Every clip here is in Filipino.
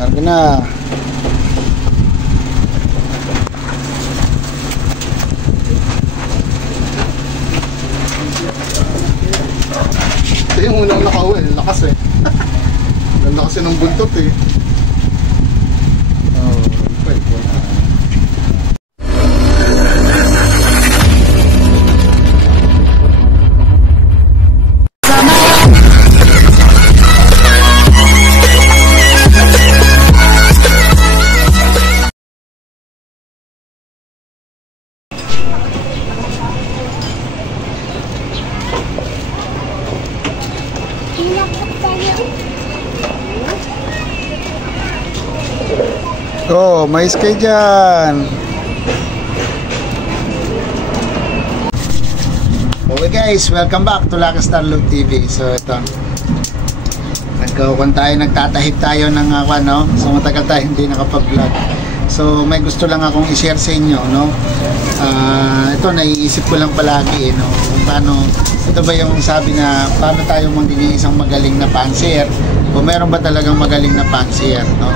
Larga na. Ito yung unang nakauwi, lakas eh. Ganda kasi ng buntot eh. Oh, pwede po na. Oh, mais kayo dyan. Okay guys, welcome back to Lucky Star Loop TV. So ito, nagtatahip tayo ng no? So matagal tayo hindi nakapag-vlog. So may gusto lang akong i-share sa inyo, no? Ito naiisip ko lang palagi, no? Kung paano, ito ba yung sabi na paano tayo magiging isang magaling na fancier? O meron ba talagang magaling na fancier, no?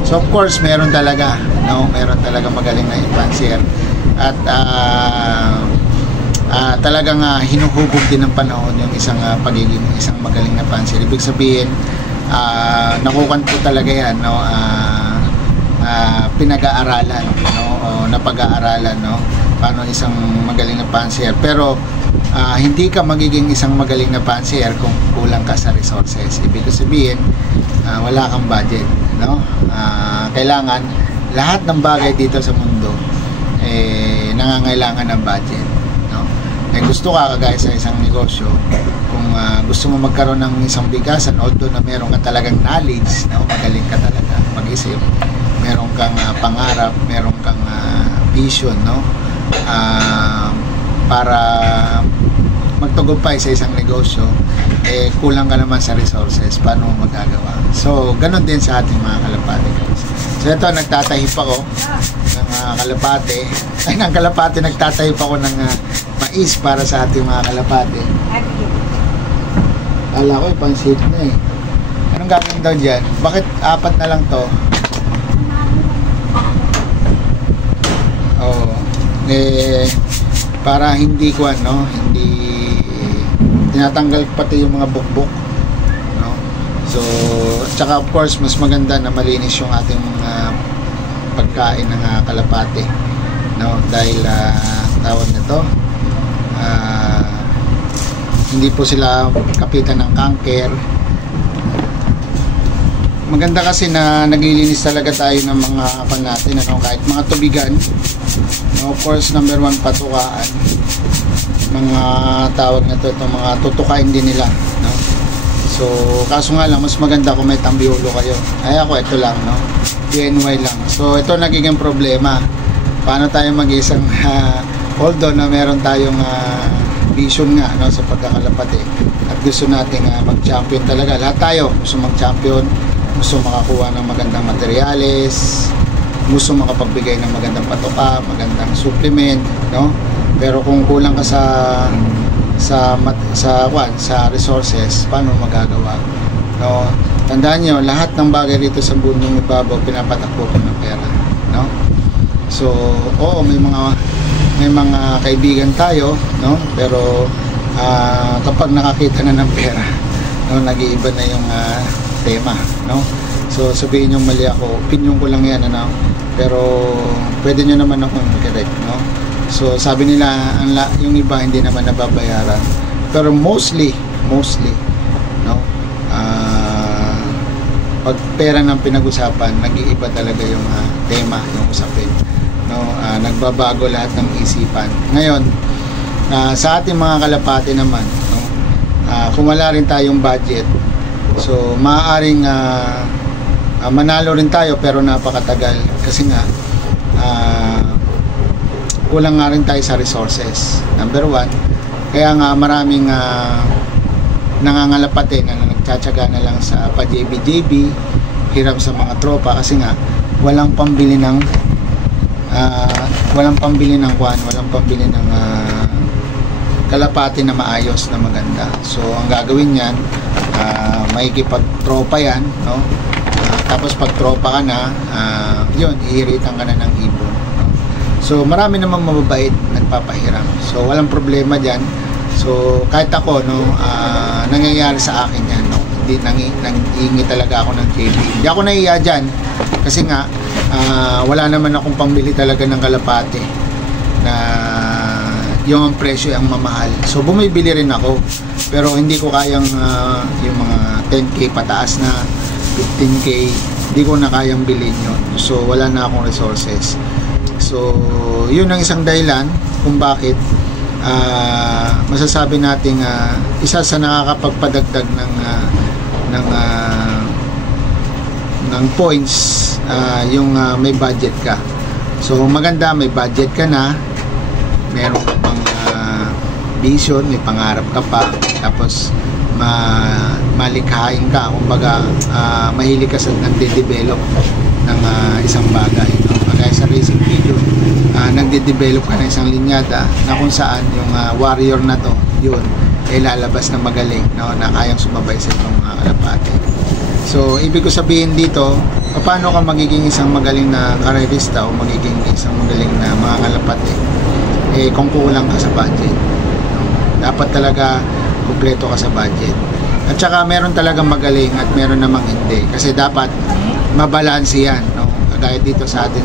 So of course, meron talaga, no? Meron talaga magaling na fancier. At talagang hinuhubog din ng panahon yung isang pagiging isang magaling na fancier. Ibig sabihin, nakukan po talaga yan, no? Pinag-aaralan, no? O napag-aaralan, no? Paano isang magaling na fancier. Pero hindi ka magiging isang magaling na fancier kung kulang ka sa resources. Ibig sabihin, wala kang budget, no? Kailangan lahat ng bagay dito sa mundo nangangailangan ng budget, no? Gusto ka kagaya sa isang negosyo, kung gusto mo magkaroon ng isang bigasan, although na meron ka talagang knowledge, no? Magaling ka talaga mag-isip, meron kang pangarap, meron kang vision, no? Para magtagumpay sa isang negosyo, kulang ka naman sa resources. Paano mo magagawa? So, ganun din sa ating mga kalapate guys. So, ito, nagtatahip ako ng kalapate. Ay, ng kalapate, nagtatahip ako ng mais para sa ating mga kalapate. Kala ko, pansit na eh. Anong gagawin daw dyan? Bakit 4 na lang to? Oo. Para hindi ko hindi tinatanggal pati yung mga bukbok, no? So, at saka of course mas maganda na malinis yung ating mga pagkain ng kalapate, no? Dahil tawag nito, hindi po sila kapitan ng cancer. Maganda kasi na naglilinis talaga tayo ng mga natin, kahit mga tubigan, no? Of course, number 1, patukaan. Mga tawag na ito, mga tutukain din nila, no? So, kaso nga lang, mas maganda kung may tambiolo kayo. Ay ako, ito lang, no? DNY lang. So, ito nagiging problema. Paano tayo mag-isang, although na meron tayong vision nga, no, sa pagkakalapate. At gusto nating mag-champion talaga. Lahat tayo gusto mag-champion. Gusto makakuha ng magandang materyales, gusto makapagbigay ng magandang patuka, magandang supplement, no? Pero kung kulang ka sa resources, paano magagawa, no? Tandaan nyo, lahat ng bagay dito sa mundong ibabaw pinapatakbo ng pera, no? So, oo, may mga kaibigan tayo, no? Pero kapag nakakita na ng pera, no, nag-iiba na yung tema, no? So sabihin nyo mali ako, opinion ko lang yan, ano? Pero pwede nyo naman akong correct, no? So sabi nila yung iba hindi naman nababayaran, pero mostly no, pag pera ng pinag-usapan, nag-iiba talaga yung tema, yung usapin, no? Nagbabago lahat ng isipan ngayon. Sa ating mga kalapate naman, no, kung wala rin tayong budget, so maaaring manalo rin tayo pero napakatagal kasi nga kulang nga rin tayo sa resources, number 1. Kaya nga maraming nangangalapate na nagtsatsaga na lang sa pa-JB-JB, hirap sa mga tropa kasi nga walang pambili ng walang pambili ng kalapate na maayos na maganda. So ang gagawin niyan, makikipag-tropa yan, no? Tapos pag tropa ka na, yun, ihiritan ka na ng ibon. So marami namang mababait nagpapahiram. So walang problema diyan. So kahit ako nangyayari sa akin 'yan, no. Hindi nangingi talaga ako ng KB. Hindi ako nahiya diyan kasi nga wala naman akong pambili talaga ng kalapate na yung presyo ang mamahal. So bumibili rin ako. Pero hindi ko kayang yung mga 10k pataas na 15k, hindi ko na kayang bilhin yun. So wala na akong resources. So yun ang isang dahilan kung bakit masasabi nating isa sa nakakapagpadagdag ng points yung may budget ka. So maganda, may budget ka na, meron ka pang vision, may pangarap ka pa, tapos malikhain ka, kumbaga mahilig ka sa nagde-develop ng isang bagay, no? Kagaya sa racing video, nagde-develop ka ng isang linyada na kung saan yung warrior na to, yun, ay lalabas na magaling, no? Na kayang sumabay sa itong mga kalapate. So ibig ko sabihin dito, paano ka magiging isang magaling na karerista o magiging isang magaling na mga kalapate kung kulang ka sa budget, no? Dapat talaga kumpleto ka sa budget. At saka meron talagang magaling at meron namang hindi. Kasi dapat mabalanse yan, no? Kagaya dito sa atin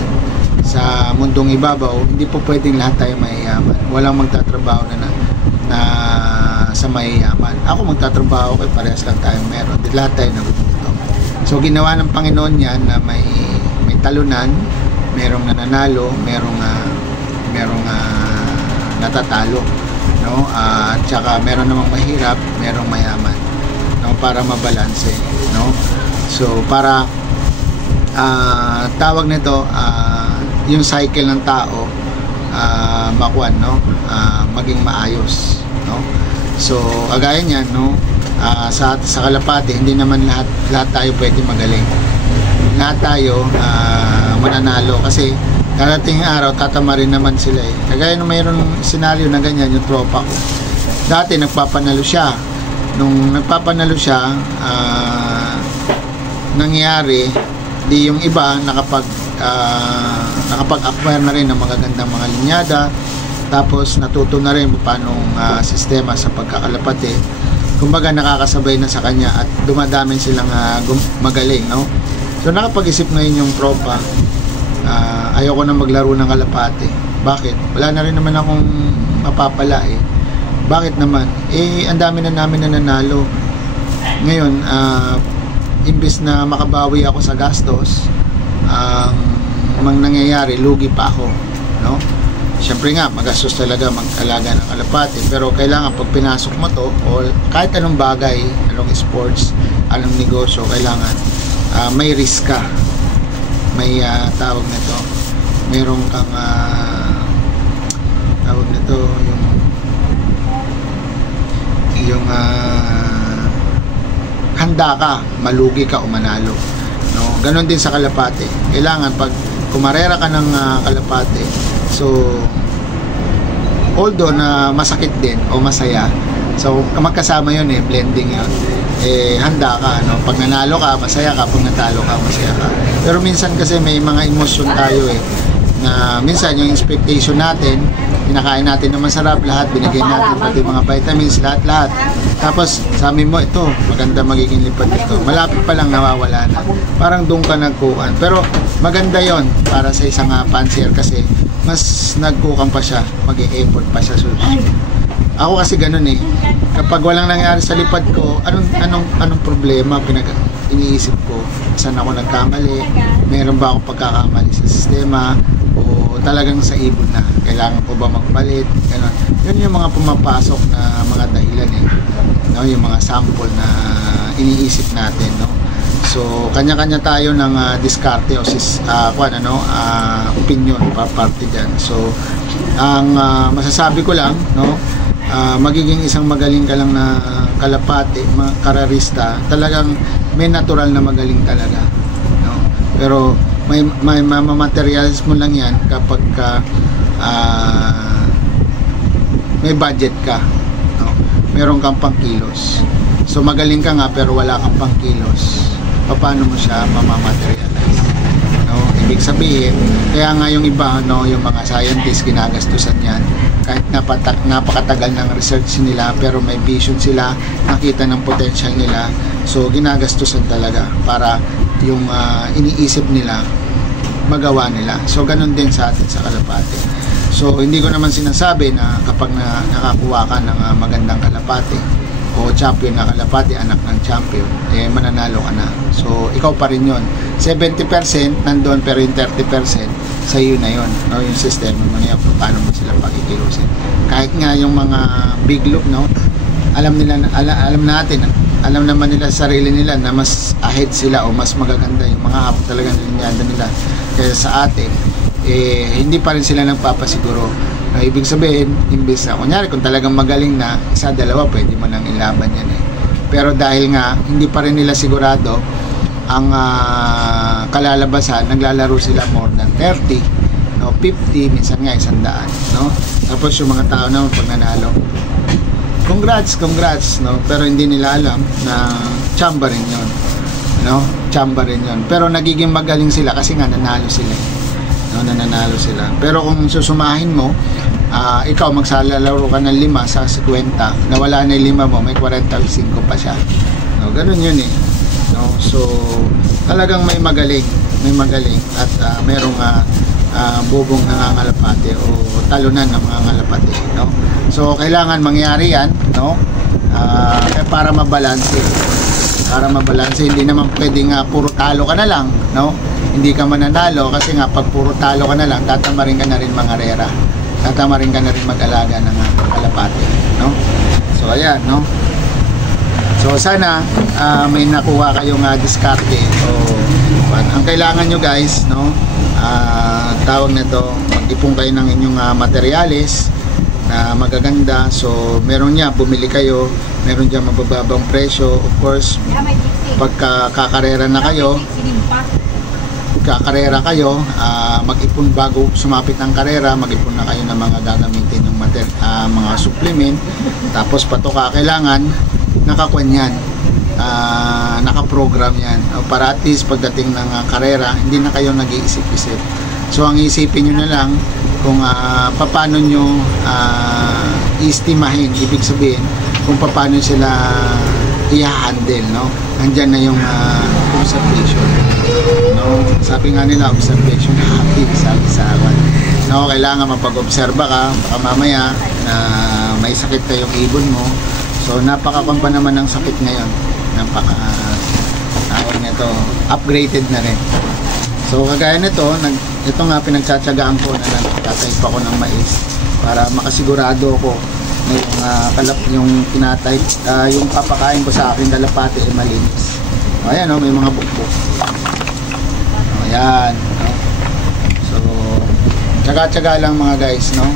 sa mundong ibabaw, hindi po pwedeng lahat tayo mayayaman. Walang magtatrabaho na sa mayayaman. Ako magtatrabaho kay parehas lang tayo meron. Di lahat tayo nagugutom. So ginawa ng Panginoon yan na may talunan, merong nananalo, merong natatalo, no? At saka meron namang mahirap, merong mayaman, no? Para mabalanse, no? So para tawag nito yung cycle ng tao makuan, no? Maging maayos, no? So kagaya niyan, no? Sa kalapate, hindi naman lahat tayo pwede magaling. Lahat tayo mananalo kasi darating araw tatama rin naman sila eh. Kagaya nung mayroong senaryo na ganyan yung tropa ko. Dati nagpapanalo siya. Nung nagpapanalo siya, nangyari di yung iba nakapag-acquire na rin ng magagandang mga linyada, tapos natuto na rin paano sistema sa pagkakalapate. Kumbaga nakakasabay na sa kanya at dumadami silang magaling, no? So nakapag-isip ngayon yung tropa, ayoko na maglaro ng kalapate. Bakit? Wala na rin naman akong mapapala eh. Bakit naman? Ang dami na namin na nanalo. Ngayon, imbis na makabawi ako sa gastos, mang nangyayari, lugi pa ako, no? Siyempre nga, magastos talaga mag-alaga ng kalapate, pero kailangan pag pinasok mo to, o kahit anong bagay, anong sports, anong negosyo, kailangan may risk ka. May tawag nito, mayroon kang tawag nito, yung handa ka, malugi ka o manalo, no? Ganon din sa kalapate. Kailangan pag kumarera ka ng kalapate, so although na masakit din o masaya, so magkasama yun blending yun, handa ka, no? Pag nanalo ka, masaya ka. Pag natalo ka, masaya ka. Pero minsan kasi may mga emosyon tayo na minsan yung expectation natin, pinakain natin na masarap, lahat binigay natin, pati mga vitamins, lahat. Tapos sabi mo, ito maganda magiging lipat ito, malapit pa lang nawawala na, parang doon ka nagkuhan. Pero maganda yon para sa isang fancier kasi mas nagkukan pa siya, mag-e-effort pa siya susunod. Ako kasi ganun kapag walang nangyari sa lipad ko, anong problema iniisip ko, saan ako nagkamali, meron ba ako pagkakamali sa sistema, o talagang sa ibon na kailangan ko ba magpalit, ganun. Yun yung mga pumapasok na mga dahilan no? Yung mga sample na iniisip natin, no? So kanya-kanya tayo ng diskarte o opinion parte dyan. So ang masasabi ko lang, no, magiging isang magaling ka lang na kalapate, kararista, talagang may natural na magaling talaga, no? Pero may materials mo lang yan kapag may budget ka, no? Meron kang pangkilos. So magaling ka nga pero wala kang pangkilos, paano mo siya mamamaterialize. No, ibig sabihin, kaya nga yung iba, no, yung mga scientists ginagastusan yan kahit napakatagal ng research nila, pero may vision sila, nakita ng potential nila, so ginagastusan talaga para yung iniisip nila magawa nila. So ganun din sa atin sa kalapate. So hindi ko naman sinasabi na kapag nakakuha ka ng magandang kalapate o champion na kalapate, anak ng champion, eh mananalo ka na. So ikaw pa rin yun. 70% nandoon, pero yung 30% sa iyo na yun, no? Yung sistema mo na yun, paano mo sila pakikilusin. Kahit nga yung mga big look, no, alam naman nila sa sarili nila na mas ahead sila o mas magaganda yung mga hapon talaga nilinyada nila kaysa sa atin, eh hindi pa rin sila nagpapasiguro. Ibig sabihin, imbes na kunyari kung talagang magaling na isa, dalawa, pwede mo nang ilaban yan eh. Pero dahil nga hindi pa rin nila sigurado ang kalalabasan, naglalaro sila more than 30, no, 50, minsan nga 100, no. Tapos yung mga tao naman pag nanalo, congrats, no, pero hindi nila alam na chamba rin yun, no, chamba rin yun. Pero nagiging magaling sila kasi nga nanalo sila, no, nananalo sila. Pero kung susumahin mo, ikaw magsalalaro ka ng 5 sa 50, nawala na yung 5 mo, may 45 pa siya, no, ganun yun eh, no. So talagang may magaling at merong bubong nangangalapate o talunan ng mga ngalapate, no. So kailangan mangyari yan, no, para mabalanse, hindi naman pwedeng puro talo ka na lang, no, hindi ka mananalo. Kasi nga pag puro talo ka na lang, tatamarin ka na rin mga rera, tatamarin ka na rin mag-alaga ng kalapate, no. So ayan, no. So sana may nakuha kayong diskarte. So ang kailangan nyo guys, no, tawag na to, mag-ipon kayo ng inyong materyales na magaganda. So meron niya, bumili kayo, meron diyan mabababang presyo. Of course, pagka kakarera kayo, mag-ipon bago sumapit ng karera, mag-ipon na kayo ng mga gagamitin yung mga supplement. Tapos patoka, kailangan nakakwan yan, nakaprogram yan, para at least pagdating ng karera hindi na kayo nag-iisip-isip. So ang isipin nyo na lang kung paano nyo iestimahin, ibig sabihin kung paano sila i-handle, no. Andyan na yung observation, no. Sabi nga nila, observation happy, sabi-sabi, no. Kailangan mapag-obserba ka, baka mamaya na may sakit na yung ibon mo. So napaka-kwan pa naman ng sakit ngayon, tawag nito, upgraded na rin. So kagaya nito, ito nga pinagtsatsagaan ko na nagtatayp ako ng mais para makasigurado ko na yung yung papakain ko sa akin kalapate ay malinis. Ayan, no, may mga bukbuk. Ayan, no. So tsaga-tsaga lang mga guys, no.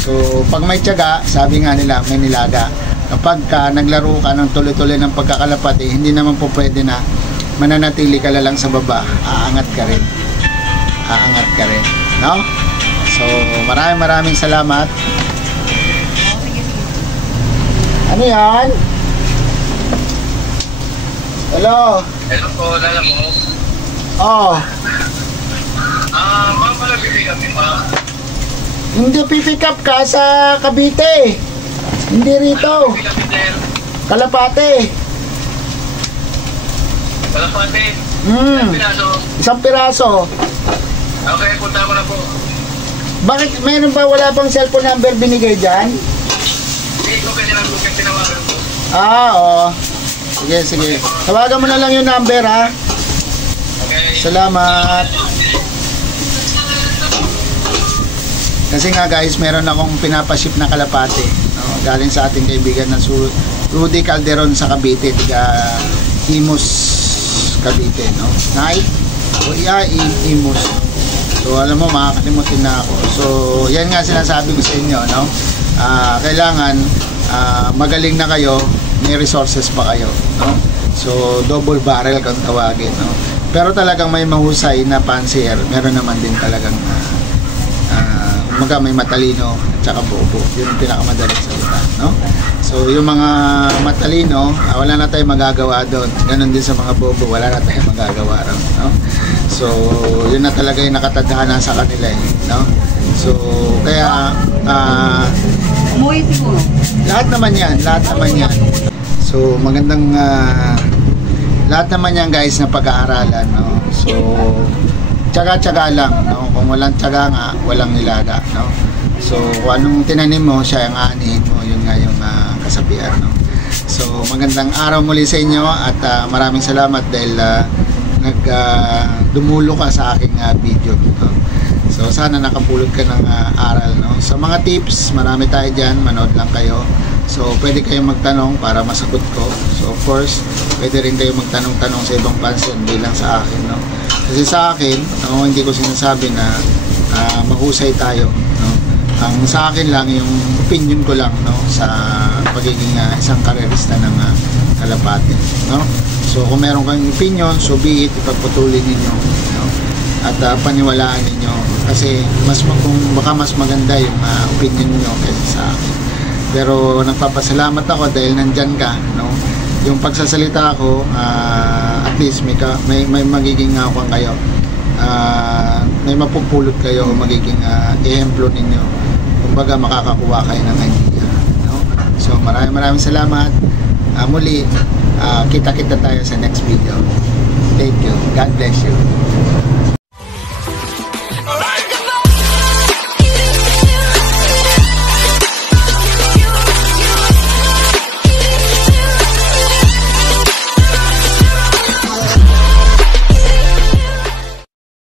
So pag may tsaga, sabi nga nila, may nilaga. Kapag naglaro ka ng tuloy-tuloy ng pagkakalapate, hindi naman po pwede na mananatili ka lang sa baba, aangat ka rin, no? So maraming salamat. Ano yan? Hello po, lala mo. Oh, Ma'am, pala pipick up din ba? hindi pipick up ka sa Cavite, hindi rito. Kalapate. Isang piraso. Okay, punta ko na po. Bakit meron ba, wala pang cellphone number binigay dyan? Hindi ko kasi lang kung tinawagan ko. Oo. Sige. Tawagan mo na lang yung number, ha. Okay. Salamat. Kasi nga guys, meron akong pinapaship na kalapate, no? Galing sa ating kaibigan na Rudy Calderon sa Cavite, tiga Imus Cavite, no? Imus. So alam mo, makakalimutin na ako. So yan nga sinasabi ko sa inyo, no? Kailangan magaling na kayo, may resources pa kayo, no? So double barrel kung tawagin, no? Pero talagang may mahusay na pansier, meron naman din talagang kumaga may matalino at saka bobo. Yun ang pinakamadaling salita, no? So yung mga matalino, wala na tayong magagawa doon. Ganon din sa mga bobo, wala na tayong magagawa ron, no? So yun na talaga yung nakatadhana sa kanila eh, no? So kaya Umuwi siguro. lahat naman yan. So magandang lahat naman yan guys na pag-aaralan, no? So tiyaga-tiyaga lang, no? Kung walang tiyaga nga, walang nilaga, no? So kung anong tinanim mo, siya ang aanihin mo, yun nga yung kasabihan, no? So magandang araw muli sa inyo at maraming salamat dahil dumulo ka sa aking video, no? So sana nakapulot ka ng aral, no? Sa mga tips, marami tayo dyan, manood lang kayo. So pwede kayong magtanong para masagot ko. So of course, pwede rin kayo magtanong-tanong sa ibang pansin bilang sa akin, no? Kasi sa akin, no, hindi ko sinasabi na mahusay tayo, no? Ang sa akin lang, yung opinion ko lang, no, sa pagiging isang karerista ng kalapate, no? So kung meron kayong opinion, so be it, ipagpatuloy ninyo, no? At paniwalaan ninyo kasi kung baka mas maganda yung opinion niyo kaysa sa akin. Pero nagpapasalamat ako dahil nandyan ka, no? Yung pagsasalita ko, at least may magiging kung kayo, may mapupulot kayo o magiging ehemplo ninyo. Kumbaga makakakuha kayo ng idea, no? So maraming salamat. Muli, kita-kita tayo sa next video. Thank you. God bless you.